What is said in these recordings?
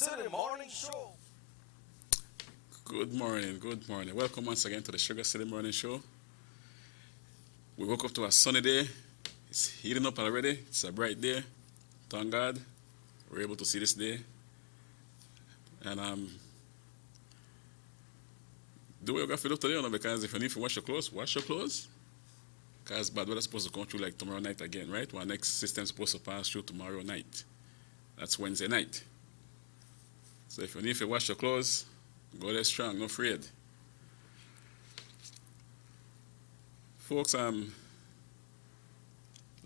City Morning Show. Good morning, good morning. Welcome once again to the Sugar City Morning Show. We woke up to a sunny day. It's heating up already. It's a bright day. Thank God we're able to see this day. And do what you got to do today, because if you need to wash your clothes, wash your clothes. Because bad weather's supposed to come through like tomorrow night again, right? Our next system's supposed to pass through tomorrow night. That's Wednesday night. So if you need to wash your clothes, go there strong, no afraid. Folks,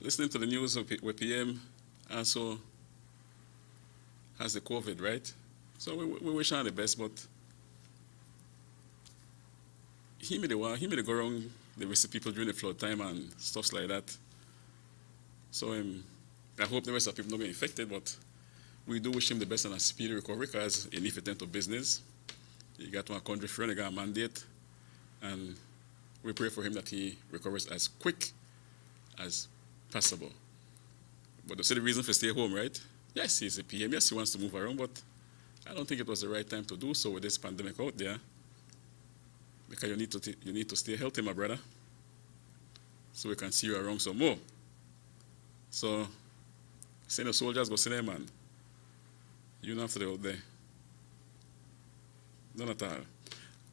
listening to the news with PM also has the COVID, right? So we wish her the best, but he made it go wrong. They visit people during the flood time and stuff like that. So I hope the rest of the people don't get infected, but we do wish him the best and a speedy recovery, because he needs to tend to business. He got one country friend, he got a mandate, and we pray for him that he recovers as quick as possible. But to say the reason for stay home, right? Yes, he's a PM. Yes, he wants to move around, but I don't think it was the right time to do so with this pandemic out there. Because you need to stay healthy, my brother, so we can see you around some more. So, send the soldiers, go see them, man. You don't have to do out there. None at all.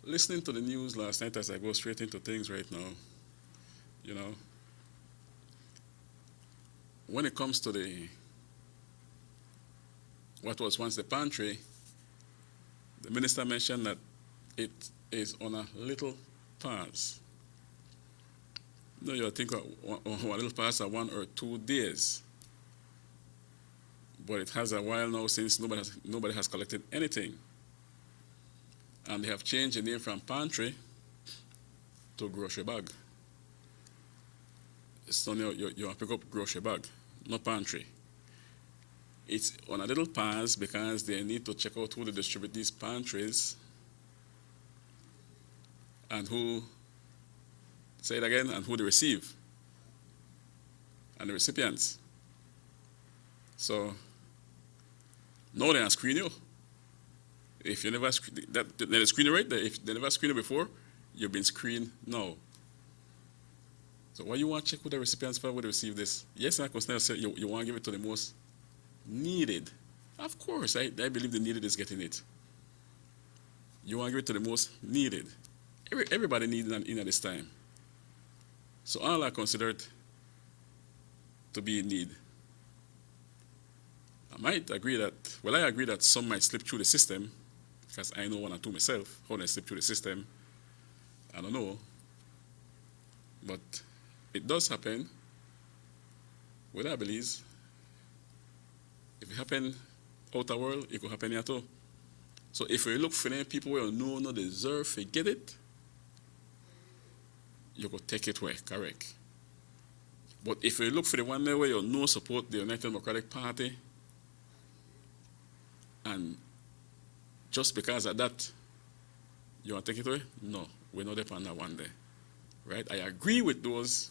Listening to the news last night as I go straight into things right now, when it comes to what was once the pantry, the minister mentioned that it is on a little pause. No, you think a little pause of 1 or 2 days. But it has a while now since nobody has collected anything. And they have changed the name from pantry to grocery bag. So now you pick up grocery bag, not pantry. It's on a little pause because they need to check out who they distribute these pantries and who, say it again, and who they receive, and the recipients. So, now they screen you. If you never they screen you right there. If they never screened you before, you've been screened now. So why you want to check who the recipients for, who they receive this? Yes, I can say you want to give it to the most needed. Of course, I believe the needed is getting it. You want to give it to the most needed. Everybody needs an in at this time. So all are considered to be in need. I agree that some might slip through the system, because I know 1 or 2 myself, how they slip through the system. I don't know. But it does happen. Well, I believe if it happen out the world, it could happen here too. So if you look for them people who know no deserve to get it, you could take it away, correct. But if you look for the one there where you know support the United Democratic Party, and just because of that, you want to take it away? No, we're not dependent on that one day. Right? I agree with those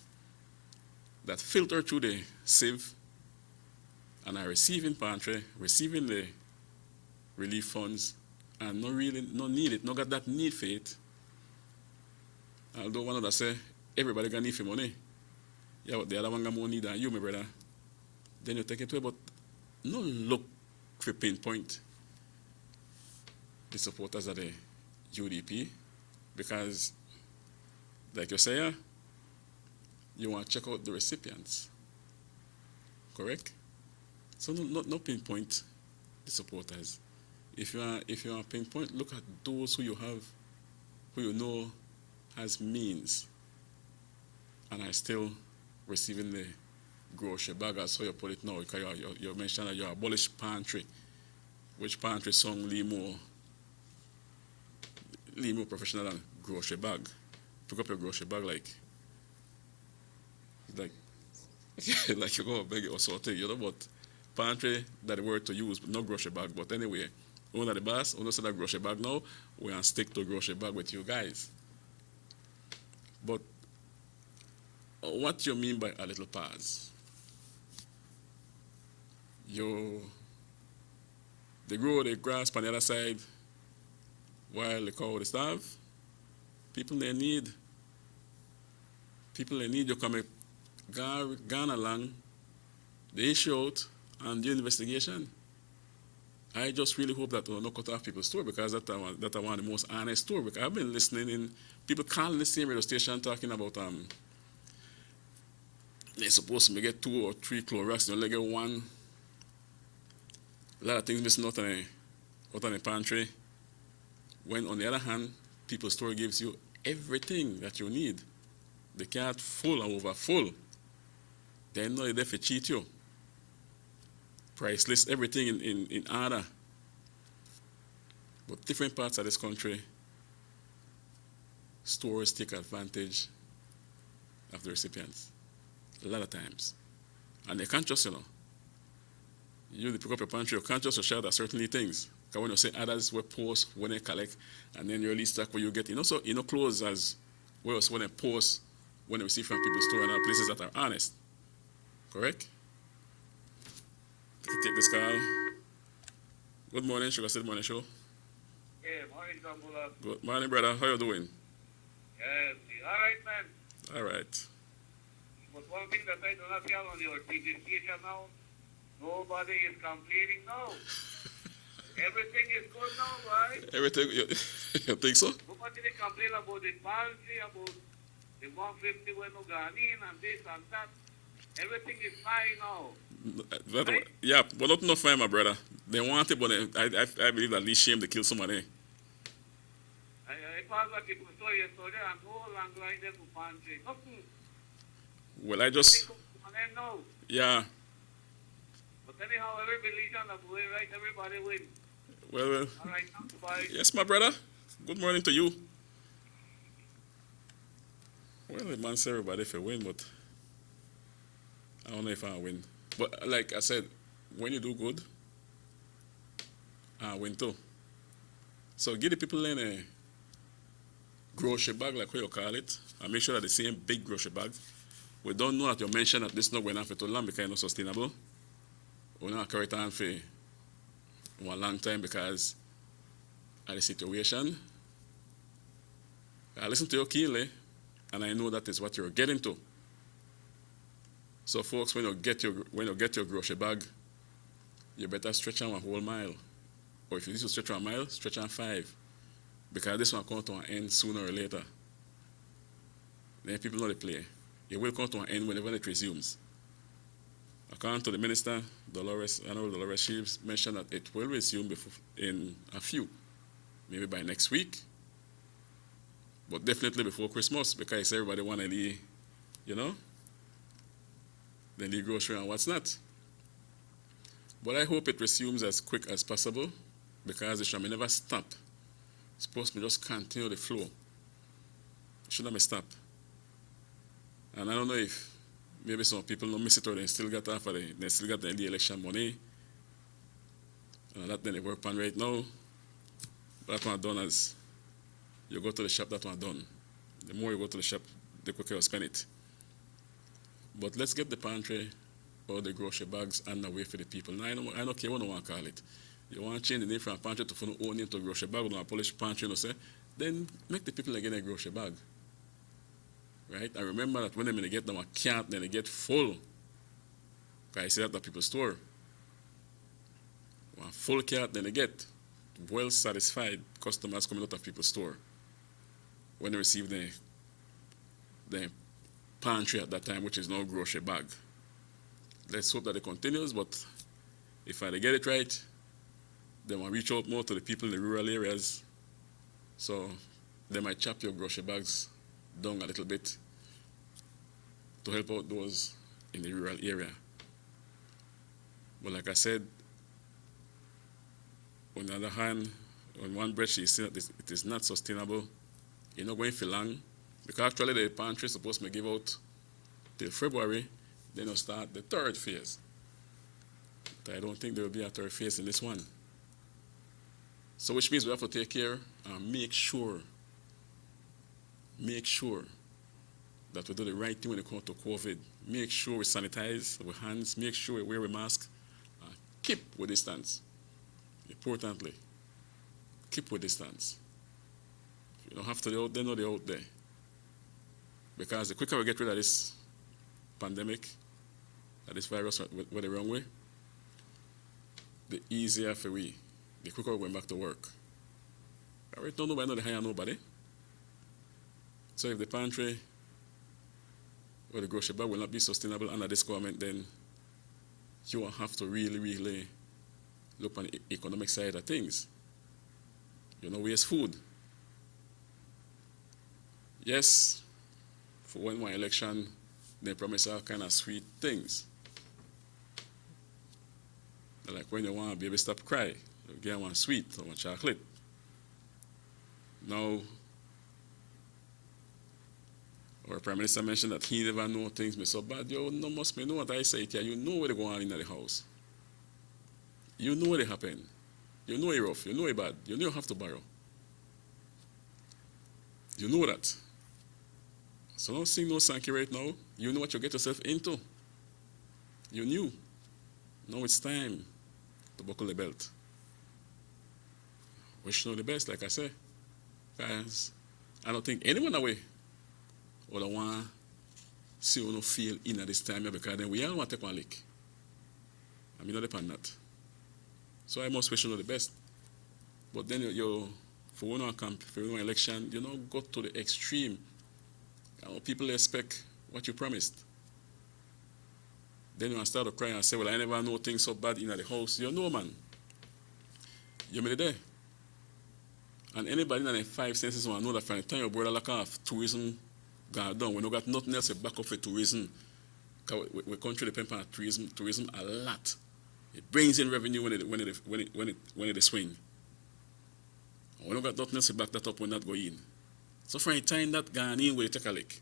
that filter through the sieve and are receiving pantry, receiving the relief funds, and not need it, not got that need for it. Although one of them say, everybody got need for money. Yeah, but the other one got more need than you, my brother. Then you take it away, but no look for pinpoint the supporters of the UDP, because, like you say, you want to check out the recipients, correct? So no pinpoint the supporters. If you are pinpoint, look at those who you know has means, and are still receiving the grocery bag, as how you put it now. Because you mentioned that you abolish pantry, which pantry song Lee more professional than grocery bag. Pick up your grocery bag like like you go beg it or something, but pantry that the word to use, but no grocery bag. But anyway, owner the boss, owner said that grocery bag now, we're gonna stick to grocery bag with you guys. But what you mean by a little pause? They grow the grass on the other side while the cow they starve. People they need. People they need you come gone along, the issue out and do investigation. I just really hope that will not cut off people's story because that I want the most honest story. Because I've been listening in people calling the same radio station talking about they're supposed to get 2 or 3 Clorox, they only get 1. A lot of things missing out on the pantry. When on the other hand, people's store gives you everything that you need. They can't full and over full. They know they're there to cheat you. Price list, everything in order. But different parts of this country, stores take advantage of the recipients. A lot of times. And they can't just, you pick up your pantry, you can't just shout at certain things. Because when you say others will post when they collect, and then you release that where you get, so clothes as well as when they post, when they receive from people's store and other places that are honest. Correct? Take this call. Good morning, SugarCity Morning Show. Yeah, morning, Gambula. Good morning, brother. How you doing? Yes, all right, man. All right. But one thing that I do not tell on your TV station now, nobody is complaining now. Everything is good now, right? Everything, you think so? Nobody they complain about the pantry, about the 150 when no gone in and this and that. Everything is fine now. Right? Yeah, but not enough fine, my brother. They want it, but I believe that at least shame they kill somebody. I pass what people saw yesterday and whole long line there to pantry. Nothing. Well, I just... Yeah. But anyhow, every religion that way, right, everybody win. Well. All right, bye. Yes, my brother. Good morning to you. Well, the man said everybody if you win, but I don't know if I win. But like I said, when you do good, I win too. So give the people in a grocery bag, like what you call it, and make sure that the same big grocery bag. We don't know that you mentioned that this is not going on for too long because it's not sustainable. We're not carry it on for one long time because of the situation. I listen to you keenly, and I know that is what you're getting to. So, folks, when you get your grocery bag, you better stretch on a whole mile. Or if you need to stretch on a mile, stretch on 5. Because this one comes to an end sooner or later. Then people know the play. It will come to an end whenever it resumes. According to the minister, Honorable Dolores, she mentioned that it will resume in a few, maybe by next week, but definitely before Christmas, because everybody want to leave, they leave grocery and what's not. But I hope it resumes as quick as possible, because it should never stop. It's supposed to just continue the flow. It should not be stopped. And I don't know if maybe some people don't miss it or they still got the election money. And that then they work on right now. That one done as you go to the shop, that one done. The more you go to the shop, the quicker you spend it. But let's get the pantry or the grocery bags on the way for the people. Now, I don't care what you want to call it. You want to change the name from pantry to own name to grocery bag, or a Polish pantry, then make the people again a grocery bag. Right? I remember that when they get them a cart, then they get full. Because I see that at people's store. One full cart, then they get well satisfied customers coming out of people's store when they receive the pantry at that time, which is no grocery bag. Let's hope that it continues, but if I get it right, then we'll reach out more to the people in the rural areas. So they might chop your grocery bags down a little bit to help out those in the rural area. But like I said, on the other hand, on one breath, she said that it is not sustainable. You're not going for long, because actually the pantry is supposed to give out till February, then you'll start the third phase. But I don't think there will be a third phase in this one. So which means we have to take care and make sure that we do the right thing when it comes to COVID. Make sure we sanitize our hands, make sure we wear a mask, keep with distance. The importantly, keep with distance. If you don't have to be out there, no, they're out there. Because the quicker we get rid of this pandemic, of this virus went the wrong way, the easier for we, the quicker we're going back to work. Right now, nobody know they hire nobody. So if the pantry or the grocery bag will not be sustainable under this government, then you will have to really, really look on the economic side of things. You know, waste food. Yes, for one election, they promise all kind of sweet things. Like when you want a baby stop cry, you get one sweet or one chocolate. Now, our Prime Minister mentioned that he never know things me so bad. You no must me know what I say here. You know what go on in the house. You know what happen. You know it rough. You know it bad. You know you have to borrow. You know that. So don't sing no Sankey right now. You know what you get yourself into. You knew. Now it's time to buckle the belt. Wish you know the best, like I say. Because I don't think anyone away would want to see you no feel in at this time here, because then we all want to take one lick. I mean, not depend that. So I must wish you know the best. But then you for one camp, for one election, you know, go to the extreme. You know, people expect what you promised. Then you start to cry and say, well, I never know things so bad in the house. You know, man. You're there. And anybody in the 5 senses want to know that from the time your brother lock off, tourism gone down. We don't got nothing else to back up for tourism. Because we country depend on tourism a lot. It brings in revenue when it swing. And we don't got nothing else to back that up when that go in. So from the time that gone in, we take a lick.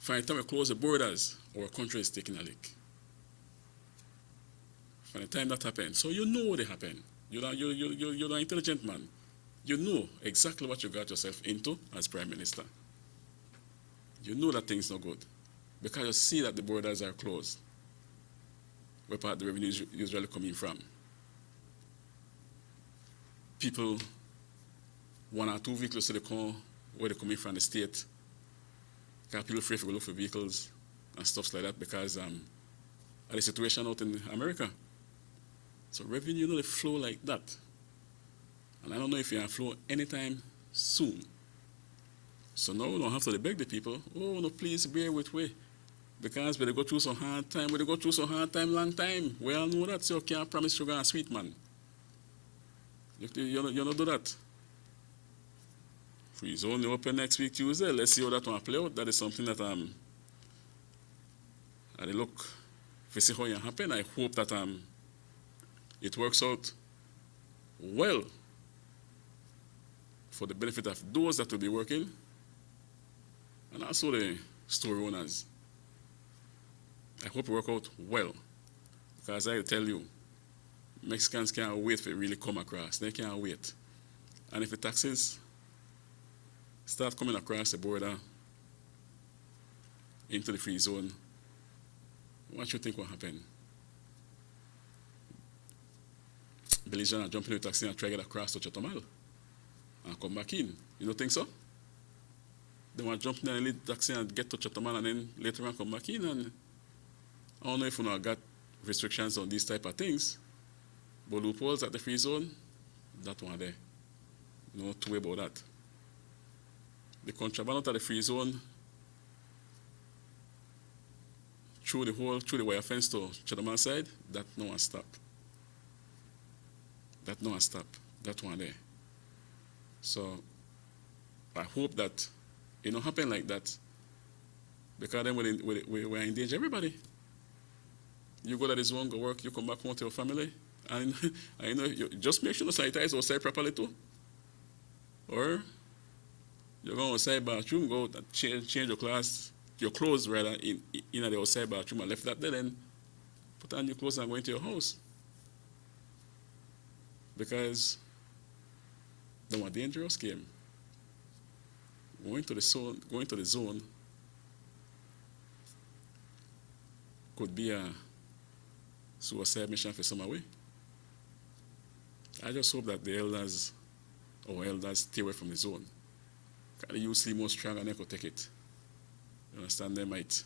From the time we close the borders, our country is taking a lick. From the time that happened. So you know what happened. You're an intelligent man. You know exactly what you got yourself into as Prime Minister. You know that things not good. Because you see that the borders are closed. Where part of the revenue is usually coming from. People, 1 or 2 vehicles to the car, where they're coming from the state. Because people afraid to go look for vehicles and stuff like that because of the situation out in America. So revenue, you know, they flow like that. And I don't know if you're going to flow anytime soon. So now we don't have to beg the people, oh, no, please bear with me. Because when they go through some hard time, long time. We all know that, so you can't promise sugar and sweet, man. You don't do that. Free zone open next week, Tuesday. Let's see how that one play out. That is something that I look, if you see how it happen, I hope that it works out well for the benefit of those that will be working and also the store owners. I hope it work out well, because I tell you, Mexicans can't wait for it really come across. They can't wait. And if the taxes start coming across the border into the free zone, what do you think will happen? Belizean are jumping in the taxi and try to get across to Chatomal and come back in. You don't think so? They want to jump in the taxi and get to Chatomal and then later on come back in. And I don't know if you know got restrictions on these type of things, but loopholes at the free zone, that one there. No two way about that. The contraband out of the free zone through the wire fence to Chatomal side, that no one stop. That one there. So I hope that it don't happen like that, because then we engage everybody. You go to this one, go work, you come back home to your family, and you know, you just make sure you sanitize outside properly too. Or you go outside bathroom, go change your clothes rather in the outside bathroom, and left that there, then put on your clothes and go into your house. Because they want a dangerous game. Going to the zone could be a suicide mission for some way. I just hope that the elders, our elders, stay away from the zone. Because the youth see more strong and they could take it. You understand? They might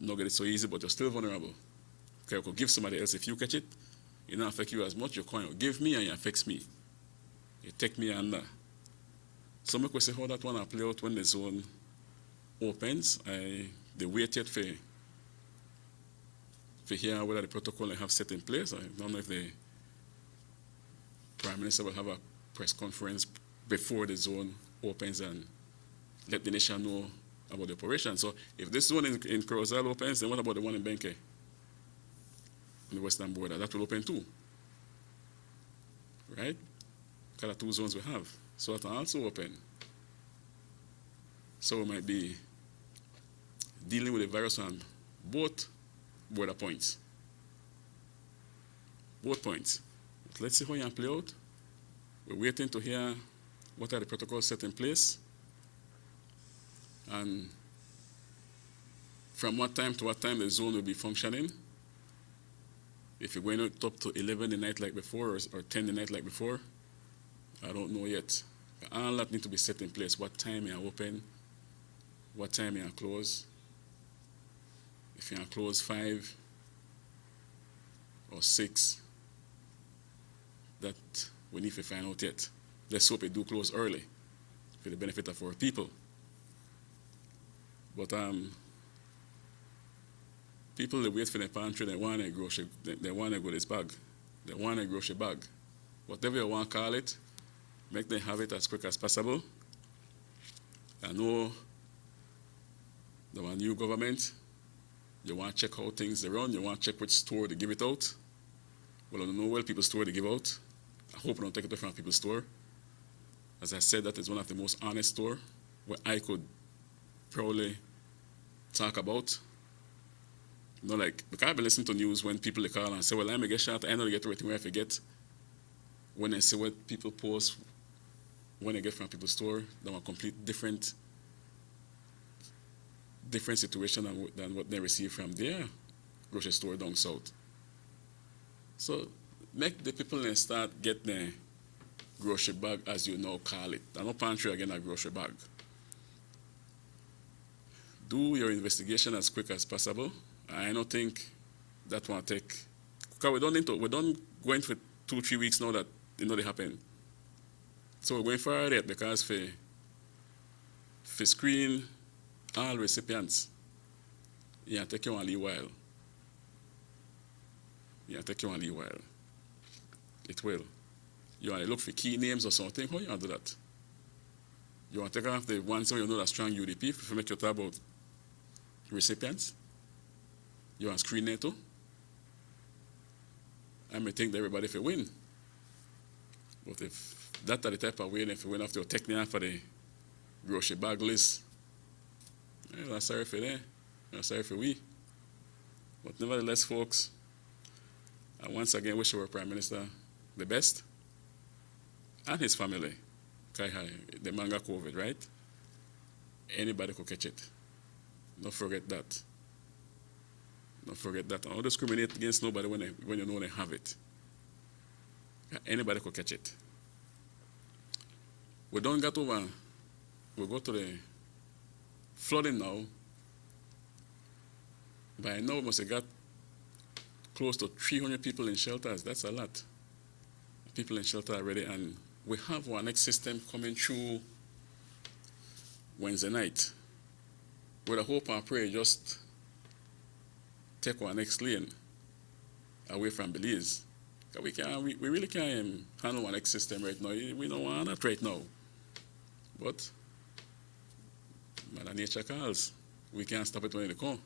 not get it so easy, but you're still vulnerable. Okay, you could give somebody else. If you catch it, it don't affect you as much. You can't give me and it affects me. It take me under. So I could say how that one will play out when the zone opens. They wait yet for hear whether the protocol they have set in place. I don't know if the Prime Minister will have a press conference before the zone opens and let the nation know about the operation. So if this zone in Corozal opens, then what about the one in Benke? On the western border? That will open too. Right? Because the two zones we have. So that will also open. So we might be dealing with the virus on both border points. Both points. But let's see how you play out. We're waiting to hear what are the protocols set in place. And from what time to what time the zone will be functioning. If you're going up to 11 the night like before or 10 the night like before, I don't know yet. All that need to be set in place. What time you open, what time you close. If you close 5 or 6, that we need to find out yet. Let's hope it do close early for the benefit of our people. But people they wait for the pantry, they want a grocery, they want a goodies bag, they want a grocery bag. Whatever you want to call it, make them have it as quick as possible. I know the new government, you want to check how things they run, you want to check which store they give it out. Well, I don't know what people's store they give out. I hope I don't take it away from people's store. As I said, that is one of the most honest store where I could probably talk about. You know, like, because I've been listening to news when people they call and say, well, I may get shot, I know they get everything where I forget. When I see what people post, when I get from people's store, they're a complete different situation than what they receive from their grocery store down south. So make the people then start get the grocery bag as you now call it. I'm not pantry again, a grocery bag. Do your investigation as quick as possible. I don't think that will take, because we don't go in for 2-3 weeks now that they happen. So we're going far yet because for screen all recipients, yeah, take you a little while. Yeah, take you a little while. It will. You want to look for key names or something, how you want to do that? You want to take off the ones where you know that strong UDP if you make your tab about recipients. You want to screen it too. I may think that everybody will win. But if that are the type of win, if you win after your technique for the grocery bag list, I'm sorry for them. I'm sorry for we. But nevertheless, folks, I once again wish our Prime Minister the best and his family. The manga COVID, right? Anybody could catch it. Don't forget that. Don't forget that. Don't discriminate against nobody when you know they have it. Anybody could catch it. We don't get over. We go to the flooding now. By now, we must have got close to 300 people in shelters. That's a lot. People in shelter already, and we have our next system coming through Wednesday night. With a hope and pray, just take our next lane away from Belize. We really can't handle our next system right now. We don't want that right now. But Mother Nature calls. We can't stop it when it comes.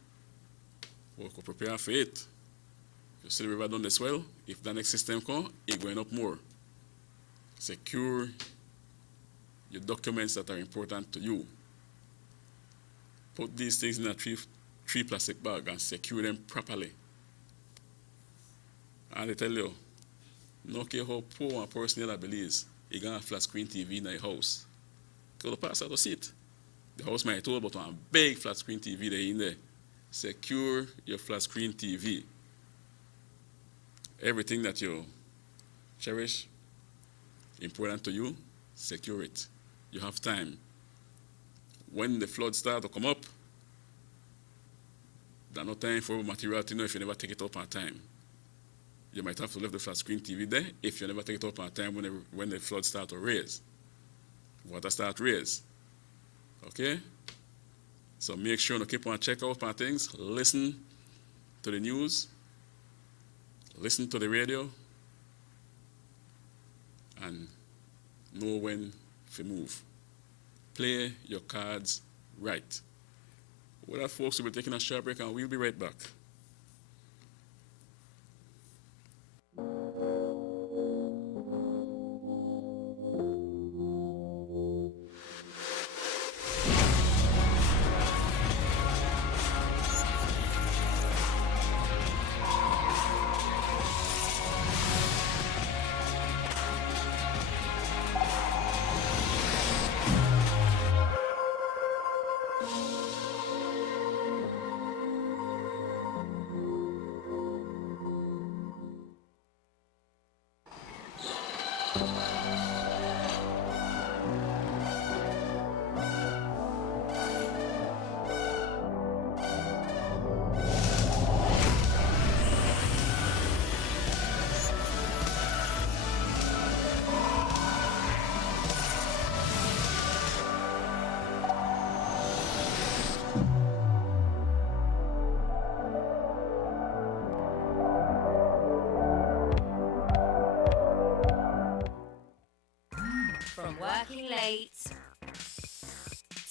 We could prepare for it. You see the river done this well. If the next system comes, it's going up more. Secure your documents that are important to you. Put these things in a three plastic bag and secure them properly. And I tell you, no care how poor a person in Belize, you got a flat screen TV in your house. Go to pass out to see it. The house might told about a big flat screen TV there in there. Secure your flat screen TV. Everything that you cherish, important to you, secure it. You have time. When the floods start to come up, there's no time for material to know if you never take it up on time. You might have to leave the flat screen TV there if you never take it up on time when the floods start to raise. Water start raise. Okay? So make sure to keep on check out on things. Listen to the news. Listen to the radio. And know when to move. Play your cards right. Well, folks, we'll be taking a short break and we'll be right back. From working late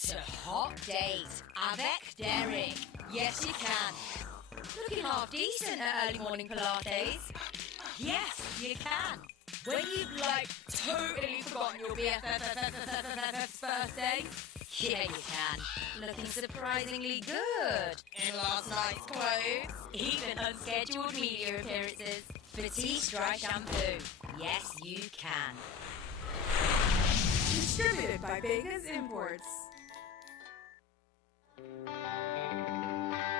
to hot date avec Derek. Yes, you can. Looking half decent at early morning Pilates. Yes, you can. When you've totally forgotten your BFF's birthday. Yeah, you can. Looking surprisingly good in last night's clothes. Even unscheduled media appearances. Batiste Dry Shampoo. Yes, you can. Distributed by Vegas Imports.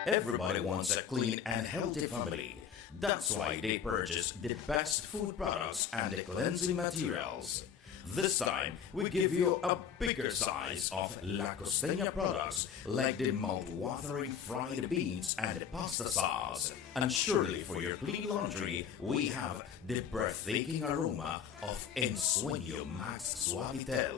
Everybody wants a clean and healthy family. That's why they purchase the best food products and the cleansing materials. This time, we give you a bigger size of La Costeña products like the mouth-watering fried beans and the pasta sauce. And surely for your clean laundry, we have the breathtaking aroma of Ensueño Max Suavitel.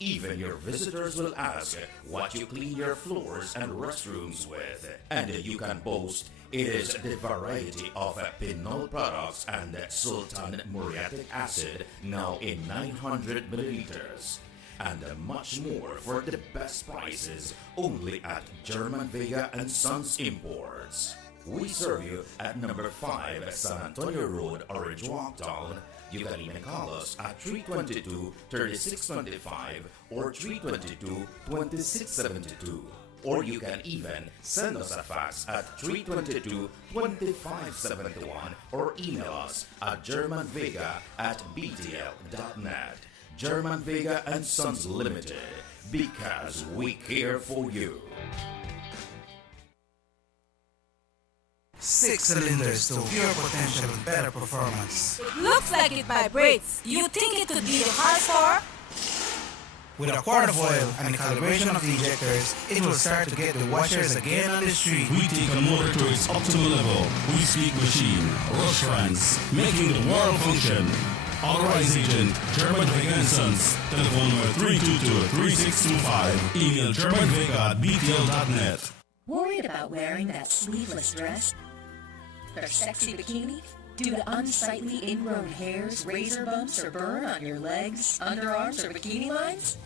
Even your visitors will ask what you clean your floors and restrooms with. And you can boast it is the variety of Pinol products and Sultan Muriatic acid now in 900 milliliters. And much more for the best prices only at German Vega and Sons Imports. We serve you at number 5 San Antonio Road, Orange Walktown. You can even call us at 322-3625 or 322-2672. Or you can even send us a fax at 322-2571 or email us at germanvega@btl.net. German Vega and Sons Limited, because we care for you. 6 cylinders to pure potential and better performance. It looks like it vibrates. You think it could be the horsepower? With a quart of oil and the calibration of the injectors, it will start to get the washers again on the street. We take a motor to its optimal level. We speak machine, rush fans, making the world function. Authorized agent, German Vega and Sons. Telephone number 322-3625. Email germanvega@btl.net. Worried about wearing that sleeveless dress? Or sexy bikini? Due to unsightly ingrown hairs, razor bumps, or burn on your legs, underarms, or bikini lines?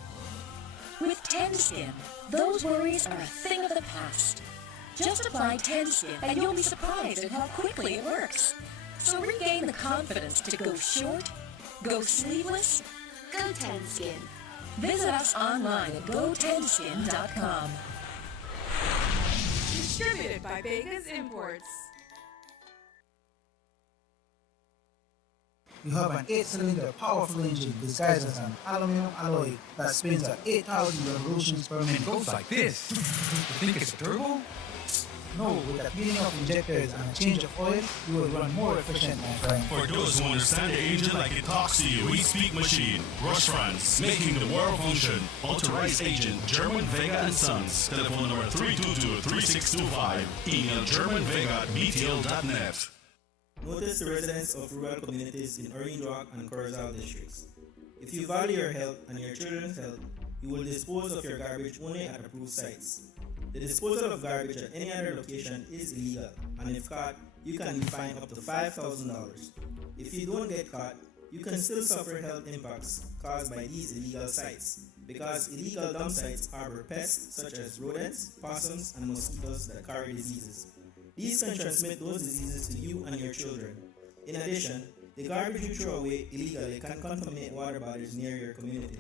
With Tenskin, those worries are a thing of the past. Just apply Tenskin and you'll be surprised at how quickly it works. So regain the confidence to go short, go sleeveless, go Tenskin. Visit us online at gotenskin.com. Distributed by Vegas Imports. You have an 8-cylinder powerful engine disguised as an aluminum alloy that spins at 8,000 revolutions per minute. Goes like this. You think it's a turbo? No, with the cleaning of injectors and a change of oil, you will run more efficient, my friend. For those who understand the engine like it talks to you, we speak machine. Rush France, making the world function. Authorized agent, German Vega and Sons. Telephone number 322-3625. Email germanvega@btl.net. Notice the residents of rural communities in Orange Rock and Corozal districts. If you value your health and your children's health, you will dispose of your garbage only at approved sites. The disposal of garbage at any other location is illegal, and if caught, you can be fined up to $5,000. If you don't get caught, you can still suffer health impacts caused by these illegal sites, because illegal dump sites harbor pests such as rodents, possums, and mosquitoes that carry diseases. These can transmit those diseases to you and your children. In addition, the garbage you throw away illegally can contaminate water bodies near your community,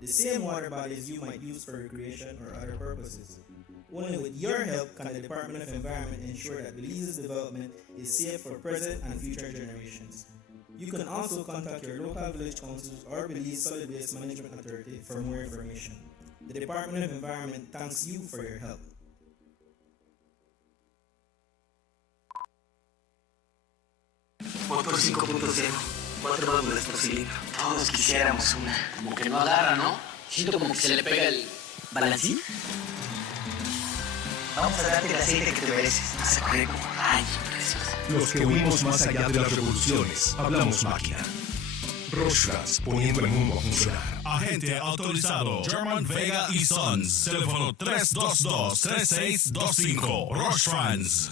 the same water bodies you might use for recreation or other purposes. Only with your help can the Department of Environment ensure that Belize's development is safe for present and future generations. You can also contact your local village councils or Belize Solid Waste Management Authority for more information. The Department of Environment thanks you for your help. Motor 5.0, 4 válvulas por cilindro. Todos quisiéramos una. Como que no agarra, ¿no? Siento como que se le pega el balancín. Vamos a darte el aceite que te mereces. Vas a correr como rayos preciosos. Los que huimos más allá de las revoluciones, hablamos máquina. Rostras, poniendo el mundo a funcionar. Agente autorizado, German Vega y Sons. Teléfono 322-3625. Rush France.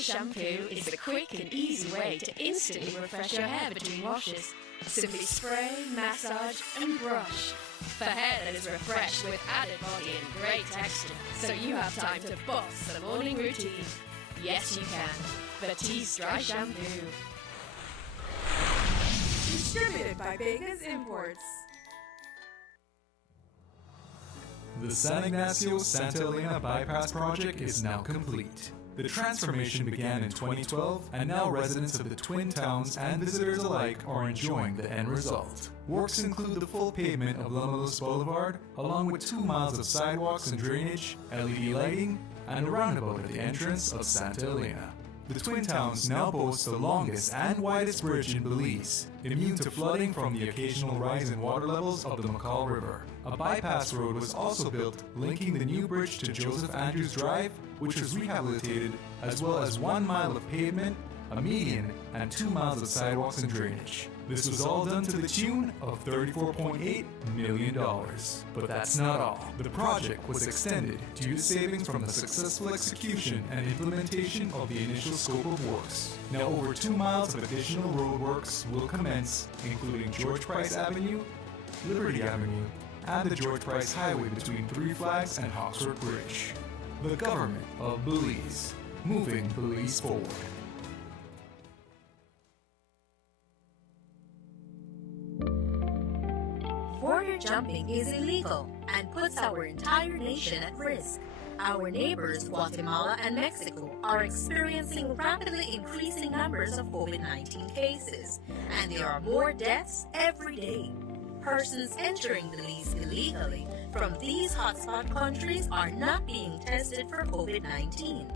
Shampoo is a quick and easy way to instantly refresh your hair between washes. Simply spray, massage, and brush. For hair that is refreshed with added body and great texture, so you have time to boss the morning routine. Yes, you can. Batiste Dry Shampoo. Distributed by Vegas Imports. The San Ignacio-Santa Elena Bypass project is now complete. The transformation began in 2012, and now residents of the Twin Towns and visitors alike are enjoying the end result. Works include the full pavement of Lomulus Boulevard, along with 2 miles of sidewalks and drainage, LED lighting, and a roundabout at the entrance of Santa Elena. The Twin Towns now boast the longest and widest bridge in Belize, immune to flooding from the occasional rise in water levels of the McCall River. A bypass road was also built linking the new bridge to Joseph Andrews Drive, which was rehabilitated, as well as 1 mile of pavement, a median, and 2 miles of sidewalks and drainage. This was all done to the tune of $34.8 million. But that's not all. The project was extended due to savings from the successful execution and implementation of the initial scope of works. Now over 2 miles of additional roadworks will commence, including George Price Avenue, Liberty Avenue, and the George Price Highway between Three Flags and Hawksworth Bridge. The government of Belize, moving Belize forward. Border jumping is illegal and puts our entire nation at risk. Our neighbors, Guatemala and Mexico, are experiencing rapidly increasing numbers of COVID-19 cases, and there are more deaths every day. Persons entering Belize illegally from these hotspot countries are not being tested for COVID-19.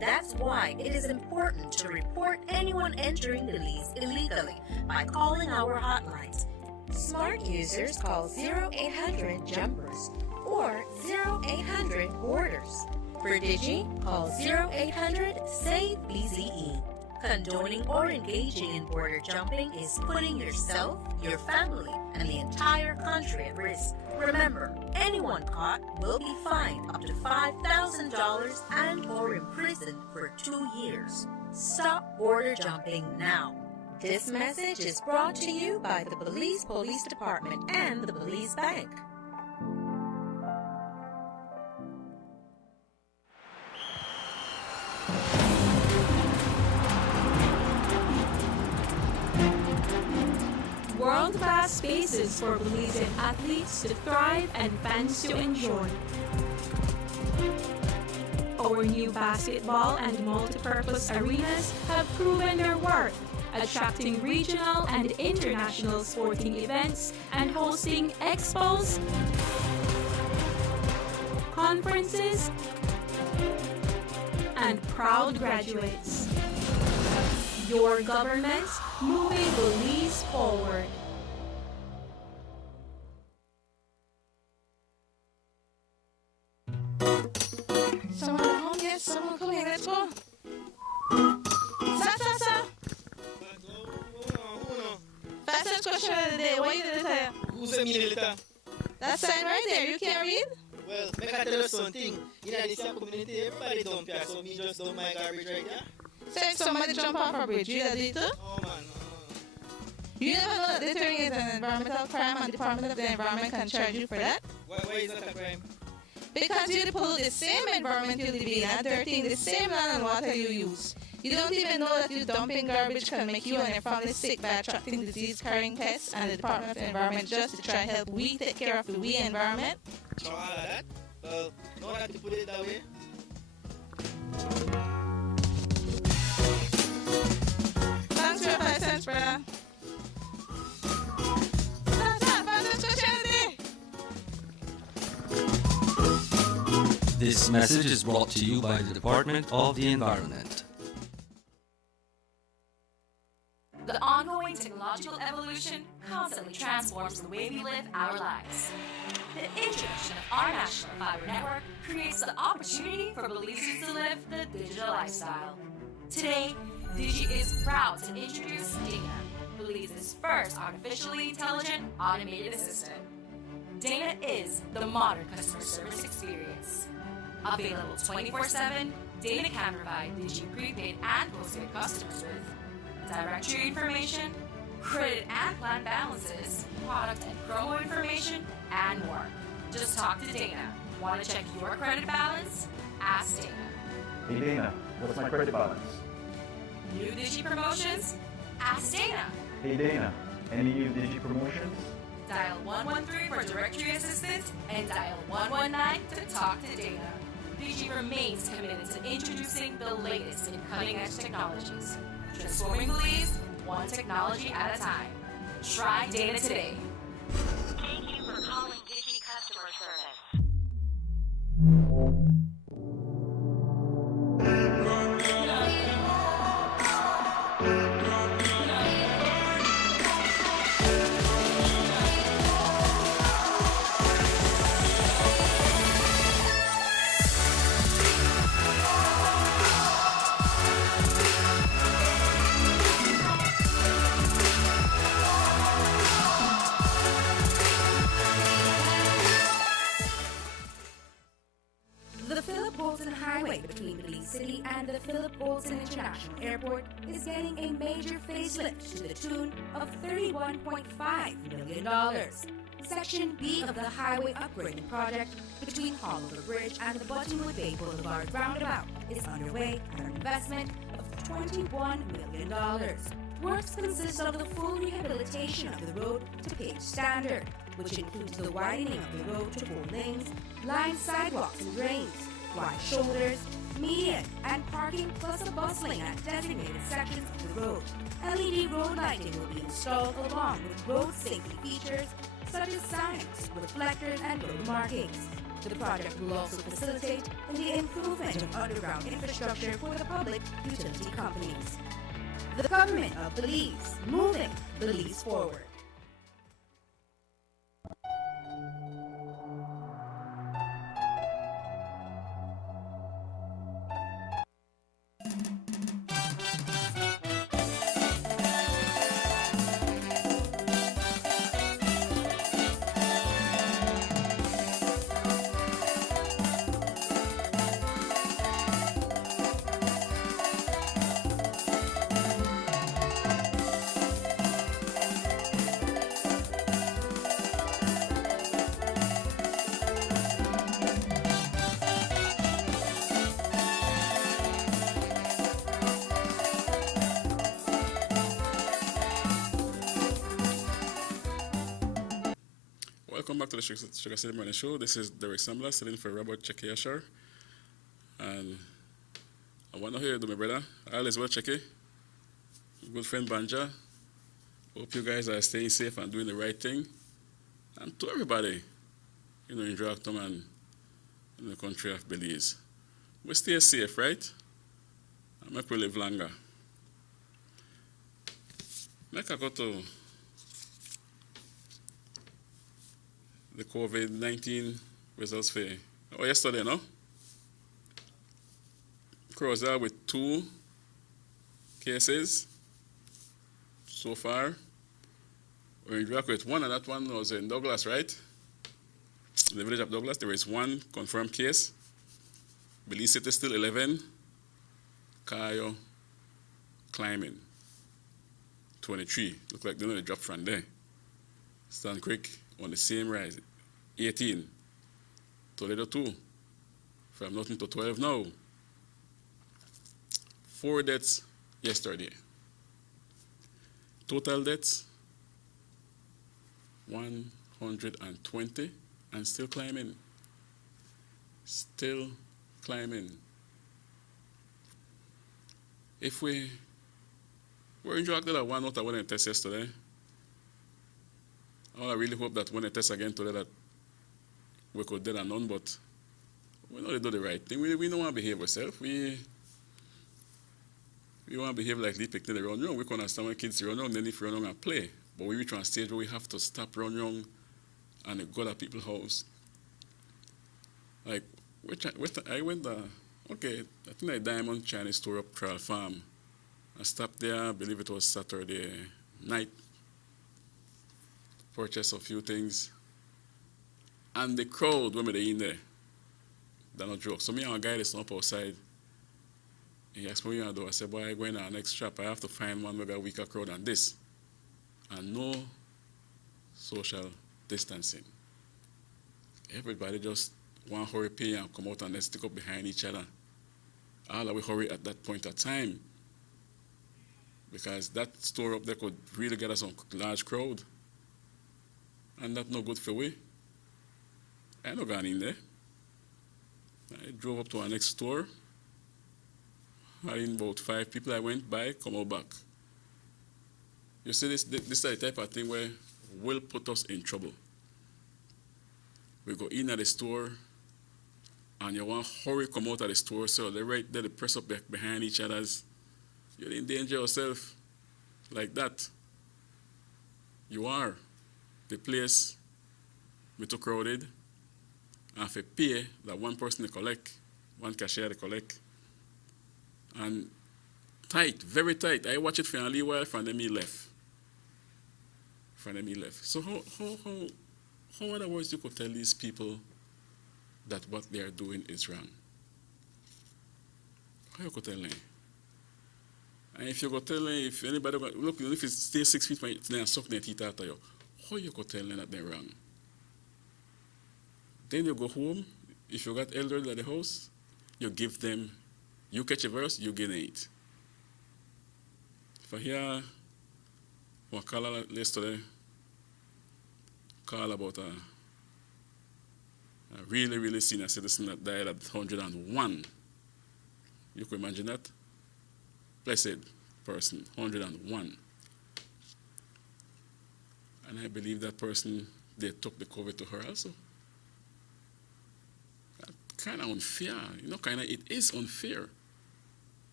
That's why it is important to report anyone entering Belize illegally by calling our hotlines. Smart users call 0800-JUMPERS or 0800-BORDERS. For Digi, call 0800-SAVE-BZE. Condoning or engaging in border jumping is putting yourself, your family, and the entire country at risk. Remember, anyone caught will be fined up to $5,000 and or imprisoned for 2 years. Stop border jumping now. This message is brought to you by the Belize Police Department and the Belize Bank. world-class spaces for Belizean athletes to thrive and fans to enjoy. Our new basketball and multi-purpose arenas have proven their worth, attracting regional and international sporting events and hosting expos, conferences, and proud graduates. Your government moving Belize forward. Someone at home? Yes, someone come here. Let's go. Sir. Fastest question of the day. What you did it? Who's a milliliter? That sign right there. You can't read? Well, make I tell you something. In this community, everybody dump here, so me just dump my garbage right there. So if somebody jump off a bridge, you do it too? Oh man, You never know that littering is an environmental crime and the Department of the Environment can charge you for that? Why is that a crime? Because you pollute the same environment you live in and dirtying the same land and water you use. You don't even know that you dumping garbage can make you and your family sick by attracting disease-carrying pests, and the Department of the Environment just to try and help we take care of the we environment. So all of that? Well, know that you put it that way. Thanks for your 5 cents, brother. That's all. Fastest question of the day. This message is brought to you by the Department of the Environment. The ongoing technological evolution constantly transforms the way we live our lives. The introduction of our national fiber network creates the opportunity for Belizeans to live the digital lifestyle. Today, Digi is proud to introduce Dana, Belize's first artificially intelligent automated assistant. Dana is the modern customer service experience. Available 24/7, Dana can provide Digi prepaid and postpaid customers with directory information, credit and plan balances, product and promo information, and more. Just talk to Dana. Want to check your credit balance? Ask Dana. Hey Dana, what's my credit balance? New Digi promotions? Ask Dana. Hey Dana, any new Digi promotions? Dial 113 for directory assistance and dial 119 to talk to Dana. Digi remains committed to introducing the latest in cutting-edge technologies. Transforming Belize, one technology at a time. Try Dana today. Thank you for calling Digi Customer Service. The Philip Bolton Highway between Belize City and the Philip Bolton International Airport is getting a major facelift to the tune of $31.5 million. Section B of the highway upgrading project between Hollover Bridge and the Buttonwood Bay Boulevard roundabout is underway at an investment of $21 million. Works consist of the full rehabilitation of the road to paved standard, which includes the widening of the road to 4 lanes, lined sidewalks and drains, wide shoulders, median, and parking, plus a bustling at designated sections of the road. LED road lighting will be installed along with road safety features such as signs, reflectors, and road markings. The project will also facilitate the improvement of underground infrastructure for the public utility companies. The government of Belize, moving Belize forward. Welcome back to the Sugar City Morning Show. This is Derek Sambla sitting for Robert Checky Ashar. And I want to hear you do, my brother. All is well, Checky. Good friend Banja. Hope you guys are staying safe and doing the right thing. And to everybody, in Dracton and in the country of Belize. We stay safe, right? And make we live longer. Make I go to the COVID-19 results for yesterday, no? Crossed with 2 cases so far. We're in Drac with 1, and that one was in Douglas, right? In the village of Douglas, there is 1 confirmed case. Belize City still 11. Cayo climbing 23. Look like they're going to drop from there. Stan Creek on the same rise, 18. Toledo 2, from nothing to 12 now. 4 deaths yesterday. Total deaths, 120 and still climbing. Still climbing. If we're in Jock that 1 out of 1 test yesterday, I really hope that when they test again today that we could dead and none, but we know they do the right thing. We don't want to behave ourselves. We want to behave like they picked the run young. We can understand when kids run young, then if run young and play. But we reach to a stage where we have to stop run young and go to people's house. Like, I went I think I Diamond Chinese store up Trial Farm. I stopped there, I believe it was Saturday night. Purchased a few things. And the crowd when they in there, they're not joke. So me and a guy that's up outside, he asked me what you do. I said, boy, I go in our next shop, I have to find one with a weaker crowd than this. And no social distancing. Everybody just want to hurry pay and come out and let's stick up behind each other. All of we hurry at that point of time. Because that store up there could really get us a large crowd. And that's no good for we. I no gone in there. I drove up to our next store. I in about 5 people I went by, come out back. You see, this is the type of thing where will put us in trouble. We go in at the store, and you want to hurry come out of the store, so they're right there, they press up behind each other's. You'll endanger yourself like that. You are. The place be too crowded, and if you pay that one person to collect, one cashier to collect, and tight, very tight. I watch it for a little while, from them he left. So how other words you could tell these people that what they are doing is wrong? How you could tell them? And if you could tell them, if anybody look, if it stays 6 feet from it, then suck their teeth out of you. How you could tell them that they're wrong? Then you go home. If you got elderly at the house, you give them. You catch a verse, you gain 8. If I hear one caller yesterday call about a really, really senior citizen that died at 101. You can imagine that? Blessed person, 101. And I believe that person, they took the COVID to her also. Kind of unfair. It is unfair.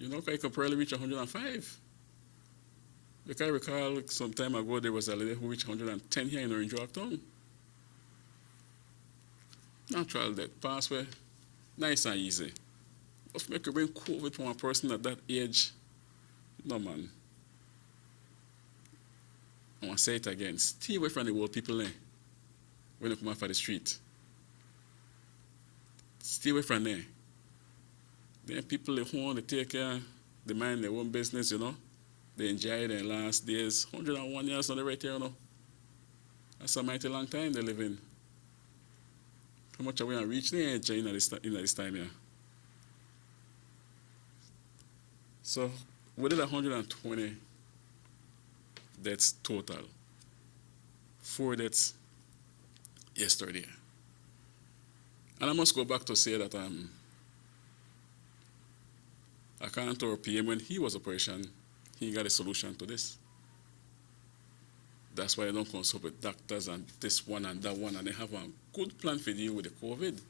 I could probably reach 105. Because I recall some time ago there was a lady who reached 110 here in Orange Rock Town. Natural death, pass away, nice and easy. But make you bring COVID from a person at that age, no man. I want to say it again. Stay away from the old people when you come out for the street. Stay away from there. Then people at home, they take care, they mind their own business, They enjoy their last days. 101 years on the right here, That's a mighty long time they live in. How much are we going to reach the age in this time here? So, we did 120 deaths total. 4 deaths yesterday. And I must go back to say that according to our PM, when he was operation, he got a solution to this. That's why I don't consult with doctors and this one and that one, and they have a good plan for deal with the COVID.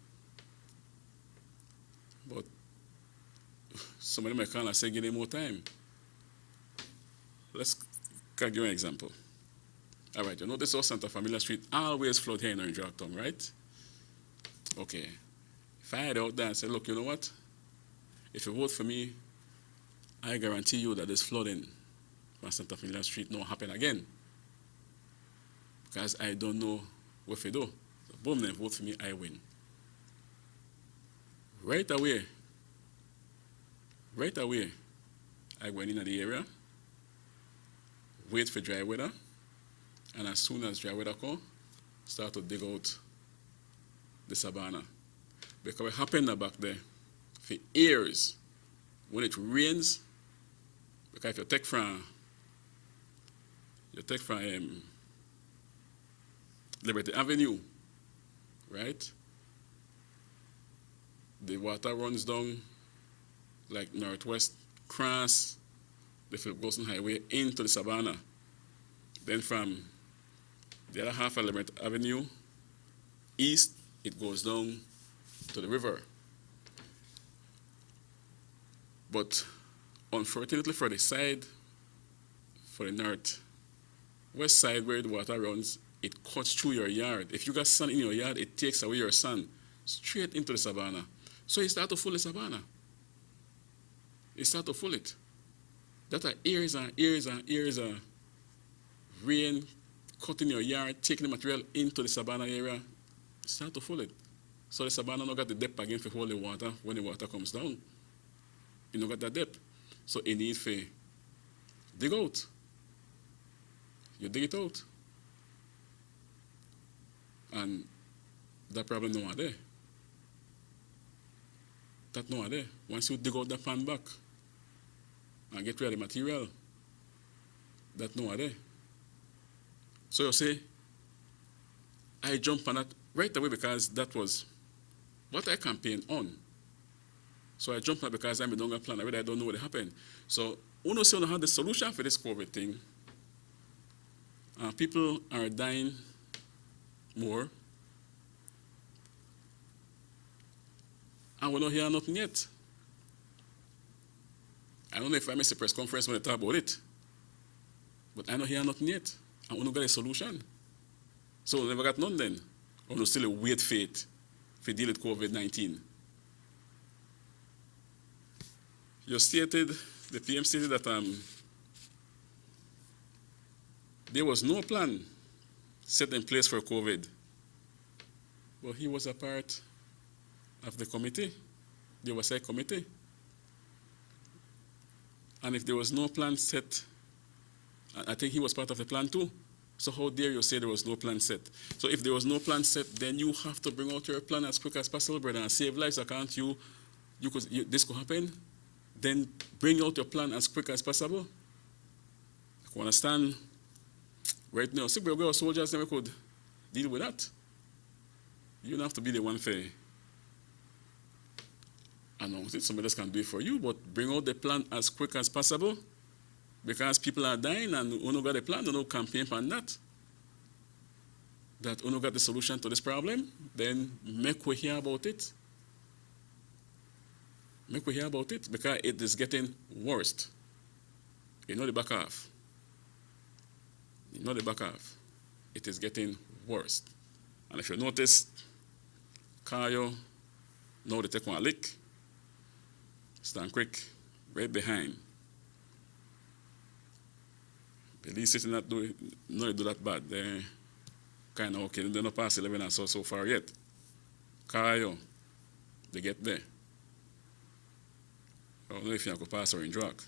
But somebody might call and say, give them more time. Let's give you an example. All right, you know this old Santa Familia Street always flood here in Orange Town, right? Okay. If I had out there and said, look, you know what? If you vote for me, I guarantee you that this flooding on Santa Familia Street won't happen again. Because I don't know what to do. So boom, then vote for me, I win. Right away, I went in the area, wait for dry weather, and as soon as dry weather comes, start to dig out the savannah. Because what happened back there, for years, when it rains, because if you take from Liberty Avenue, right? The water runs down like northwest, cross the Philip Golson Highway into the savannah. Then from the other half of Liberty Avenue, east, it goes down to the river. But unfortunately for the side, for the north, west side where the water runs, it cuts through your yard. If you got sun in your yard, it takes away your sun straight into the savannah. So you start to full the savannah. You start to full it. That are years and years and years of rain cutting your yard, taking the material into the savannah area. Start to full it. So the savannah not got the depth again for hold the water when the water comes down. You don't got that depth. So it needs to dig out. You dig it out. And that problem no are there. That no are there. Once you dig out the pan back and get rid of the material, that no are there. So you say, I jump on that right away because that was what I campaigned on. So I jumped on it because I'm a longer plan. I don't know what happened. So uno say uno have the solution for this COVID thing. People are dying more. And we don't hear nothing yet. I don't know if I missed a press conference when they talk about it. But I don't hear nothing yet. And we don't got a solution. So we never got none then. Or we still wait for it to deal with COVID-19. You stated, the PM stated that there was no plan set in place for COVID. But he was a part of the committee, the oversight committee. And if there was no plan set, I think he was part of the plan too. So how dare you say there was no plan set? So if there was no plan set, then you have to bring out your plan as quick as possible, brother, and save lives. Can't you? This could happen. Then bring out your plan as quick as possible. I can understand right now. See, we got soldiers, then we could deal with that. You don't have to be the one for announce it. Somebody else can do it for you, but bring out the plan as quick as possible because people are dying and you got a plan, you campaign on that. That you got the solution to this problem, then make we hear about it. Make we hear about it because it is getting worse. You know the back half. You know the back half. It is getting worse. And if you notice, Kayo, now they take one lick, stand quick, right behind. Police sitting not do that bad. They kind of okay. They're not past 11 and so far yet. Kayo, they get there. I don't know if you could pass Orange Rock.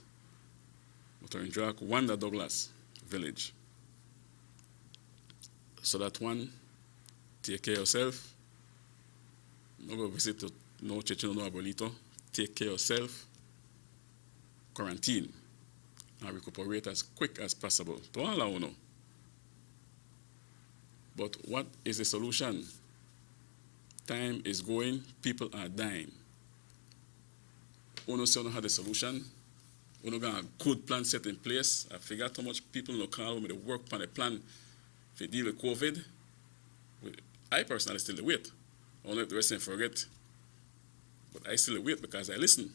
But Orange Rock, Wanda Douglas Village. So that one, take care of yourself. No go visit no church, no abuelito. Take care of yourself. Quarantine. And recuperate as quick as possible. To all I know. But what is the solution? Time is going, people are dying. Uno say uno had a solution. Uno got a good plan set in place. I figured how much people in the call with the work on a plan to deal with COVID. I personally still wait. I don't know if the rest of them forget. But I still wait because I listen.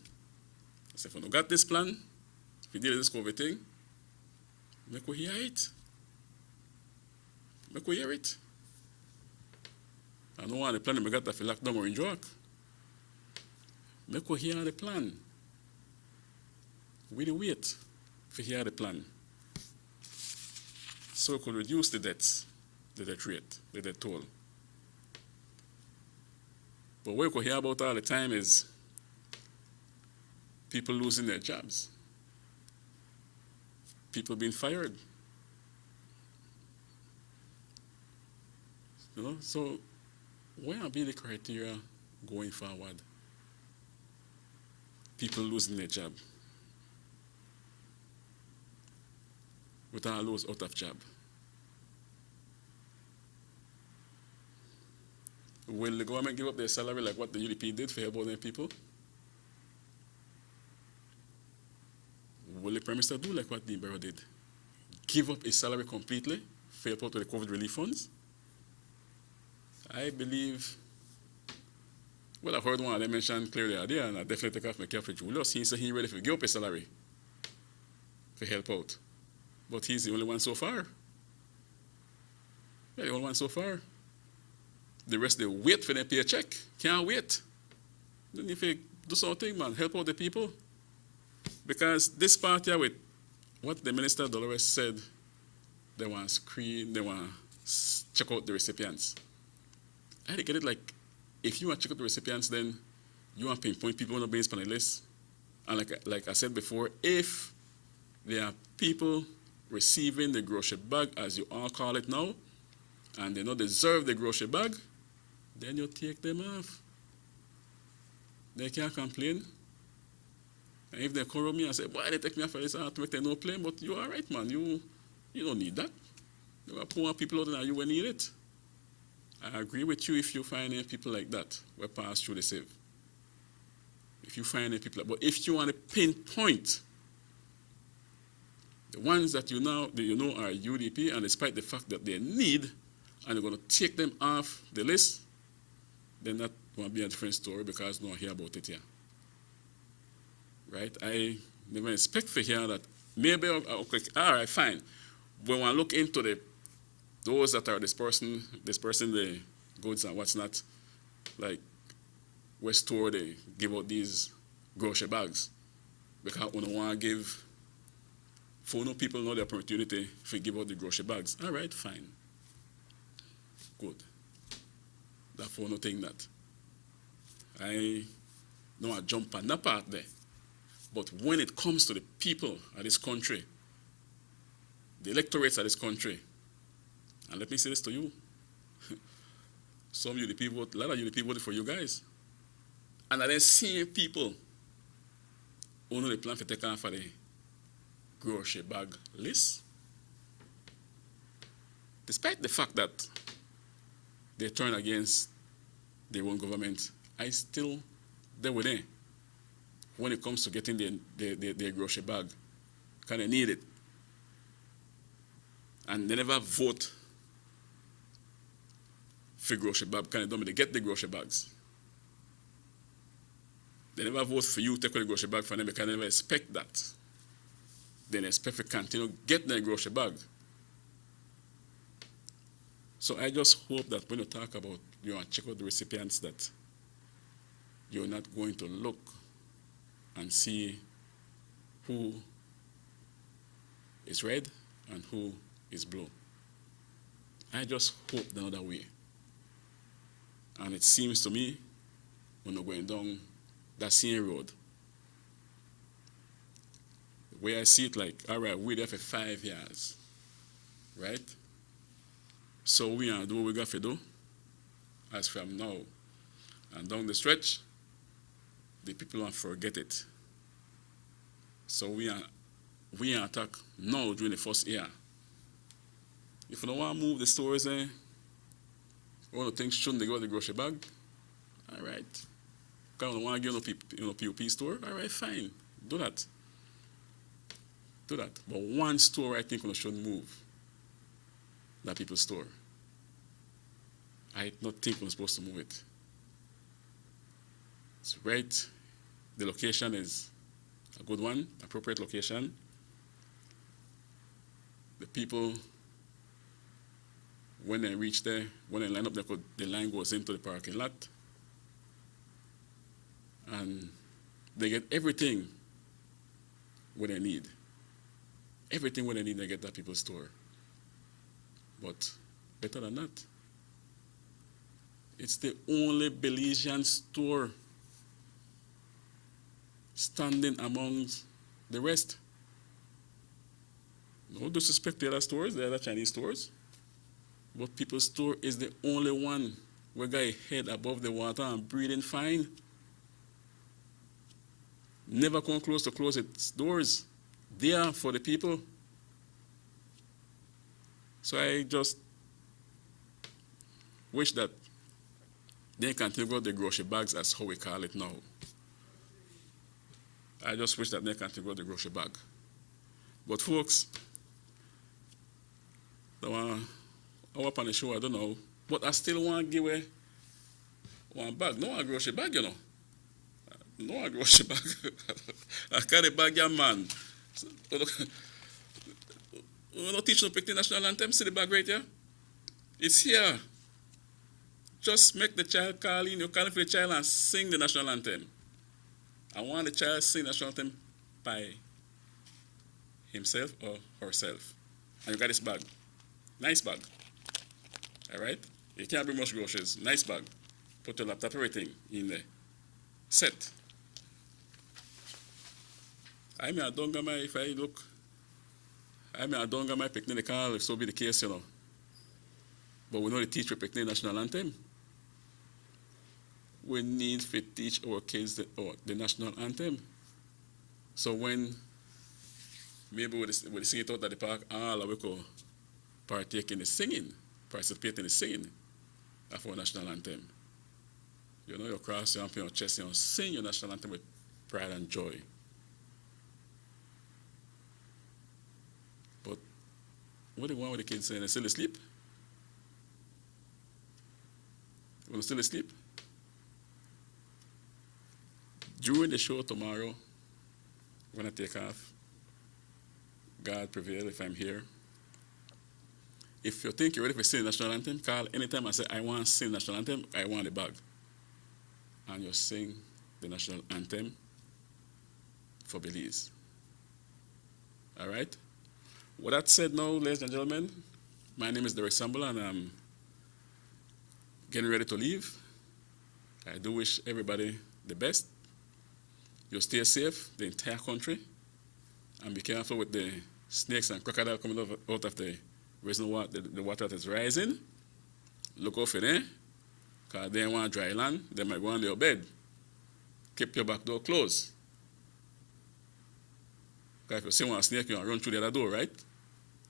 I said, if we got this plan, if we deal with this COVID thing, make we hear it. Make we hear it. I don't want the plan we got to lock down Orange Rock. Make we hear the plan. We wait to hear the plan. So we could reduce the deaths, the death rate, the death toll. But what we could hear about all the time is people losing their jobs, people being fired. You know, so what are be the criteria going forward? People losing their job. With all those out of job. Will the government give up their salary like what the UDP did for about their people? Will the Prime Minister do like what the Barrow did? Give up his salary completely for help out with the COVID relief funds? I believe, well, I've heard one of them mention clearly idea, and I definitely take off my cap for Julius. He said he's ready to give up his salary for help out. But he's the only one so far. Yeah, the only one so far. The rest, they wait for their paycheck. Can't wait. Then if you do something, man, help out the people. Because this part here with what the Minister Dolores said, they want to screen, they want to check out the recipients. I get it, like, if you want to check out the recipients, then you want to pinpoint people on the base on the list. And like I said before, if there are people receiving the grocery bag, as you all call it now, and they don't deserve the grocery bag, then you take them off. They can't complain. And if they come around me and say, why they take me off for this, I have to make them no claim, but you're all right, man. You don't need that. There are poor people out there, you will need it. I agree with you if you find any people like that will pass through the sieve. If you find any people, but if you want to pinpoint the ones that you know are UDP, and despite the fact that they need, and you're going to take them off the list, then that will be a different story because no one hear about it here. Right? I never expect to hear that. Maybe, okay, all right, fine. But when I look into those that are dispersing the goods and what's not, like West Store, they give out these grocery bags because we don't want to give for no people know the opportunity to give out the grocery bags. All right, fine. Good. That for no thing that. I know I jump on that part there. But when it comes to the people of this country, the electorates of this country, and let me say this to you, some UDP vote, a lot of UDP voted for you guys. And are they seeing people who know the plan for taking off for the grocery bag list? Despite the fact that they turn against their own government, they were there when it comes to getting their grocery bag. Kind of need it. And they never vote for grocery bag. Kind of don't they get the grocery bags. They never vote for you to take the grocery bag for them because they never expect that. They expect to continue get their grocery bag. So I just hope that when you talk about, check out the recipients, that you're not going to look and see who is red and who is blue. I just hope the other way. And it seems to me, when we're going down that same road, the way I see it, like, all right, we're there for 5 years, right? So we are do what we got to do as from now. And down the stretch, the people won't forget it. So we are attack now during the first year. If you don't want to move the stores, One of the things shouldn't they go to the grocery bag? All right. Because I want to give POP store. All right, fine. Do that. Do that. But one store I think we shouldn't move. That people's store. I don't think we're supposed to move it. It's right. The location is a good one, appropriate location. The people, when they reach there, when they line up, the line goes into the parking lot. And they get everything what they need. Everything what they need, they get that people's store. But better than that, it's the only Belizean store standing amongst the rest. No disrespect to the other stores, the other Chinese stores, but people's store is the only one where got a head above the water and breathing fine. Never come close to close its doors. They are for the people. So I just wish that they can take out the grocery bags as how we call it now. I just wish that they can take out the grocery bag. But folks, I up on the show, I don't know, but I still want to give away one bag. No, a grocery bag, you know. No, a grocery bag. I carry a bag, yeah, man. We don't teach no pick the national anthem. See the bag right here? It's here. Just make the child call in. You call for the child and sing the national anthem. I want the child to sing the national anthem by himself or herself. And you got this bag. Nice bag. All right? You can't bring much groceries. Nice bag. Put your laptop, everything in there. Set. I don't get my, if I look, I don't get my picnic in the car, if so be the case, you know. But we know the teacher picnic national anthem. We need to teach our kids the national anthem. So when maybe we sing it out at the park, all we could partake in the singing, participate in the singing of our national anthem. You know, you cross your arm on your chest, you know, sing your national anthem with pride and joy. But what do you want with the kids saying? They're still asleep? When they're still asleep? During the show tomorrow, when I take off, God prevail if I'm here. If you think you're ready for sing the national anthem, call anytime I say, I want to sing the national anthem, I want the bag. And you sing the national anthem for Belize. All right? With that said now, ladies and gentlemen, my name is Derek Samble and I'm getting ready to leave. I do wish everybody the best. You stay safe, the entire country, and be careful with the snakes and crocodiles coming out of the reservoir, the water that is rising. Look out for them, because they want dry land, they might go on your bed. Keep your back door closed. Because if you see one snake, you want to run through the other door, right?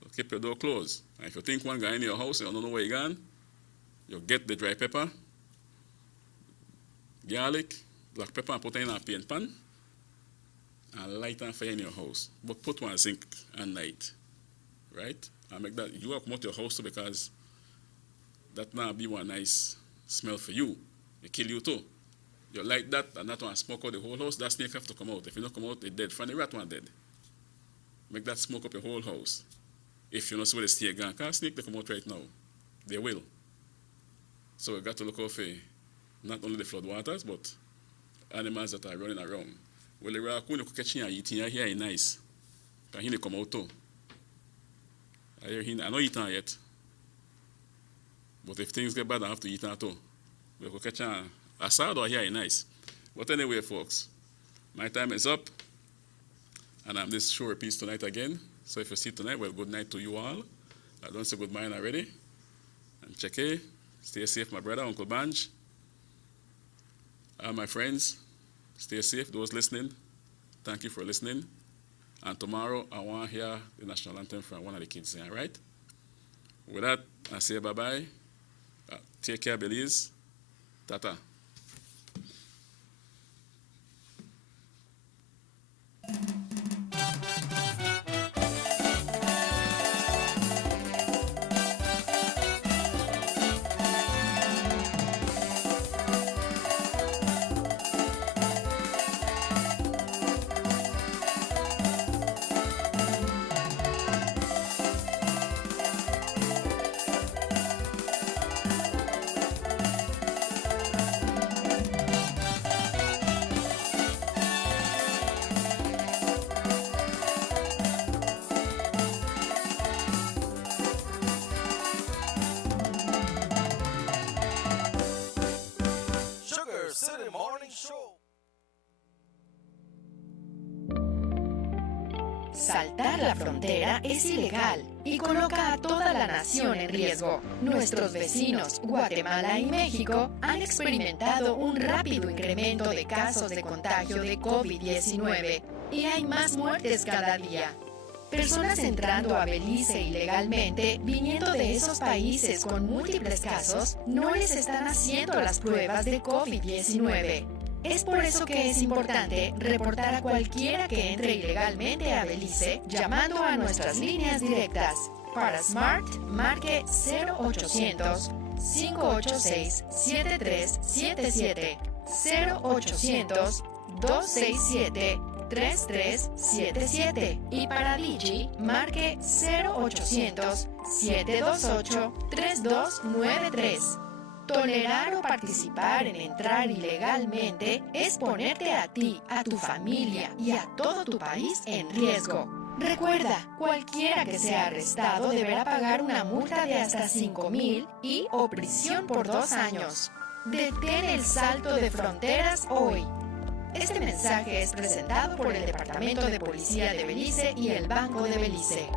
So keep your door closed. And if you think one guy in your house, you don't know where he's gone, you get the dry pepper, garlic, black pepper, and put it in a paint pan, and light and fire in your house. But put one zinc and light, right? And make that, you have to come out your house too, because that now be one nice smell for you. It kill you too. You light that and that one smoke out the whole house, that snake have to come out. If you don't come out, it's dead. From the rat one dead. Make that smoke up your whole house. If you don't see where the snake gone, because snake they come out right now. They will. So we got to look out for not only the flood waters, but animals that are running around. Well, the raccoon you could catch him and eat him here is nice. Because he come out too. I know eat him yet. But if things get bad, I have to eat him too. We could catch him a salad here is nice. But anyway, folks, my time is up. And I'm this show repeats tonight again. So if you see tonight, well, good night to you all. I don't say good morning already. And check it. Stay safe, my brother, Uncle Banj. My friends, stay safe. Those listening, thank you for listening. And tomorrow, I want to hear the national anthem from one of the kids, all right? With that, I say bye-bye. Take care, Belize. Tata. SugarCity MorningShow. Saltar la frontera es ilegal y coloca a toda la nación en riesgo. Nuestros vecinos, Guatemala y México, han experimentado un rápido incremento de casos de contagio de COVID-19 y hay más muertes cada día. Personas entrando a Belice ilegalmente, viniendo de esos países con múltiples casos, no les están haciendo las pruebas de COVID-19. Es por eso que es importante reportar a cualquiera que entre ilegalmente a Belice llamando a nuestras líneas directas. Para Smart, marque 0800-586-7377, 0800-267-3377 y para Digi, marque 0800-728-3293. Tolerar o participar en entrar ilegalmente es ponerte a ti, a tu familia y a todo tu país en riesgo. Recuerda, cualquiera que sea arrestado deberá pagar una multa de hasta 5,000 y o prisión por 2 años. Detén el salto de fronteras hoy. Este mensaje es presentado por el Departamento de Policía de Belice y el Banco de Belice.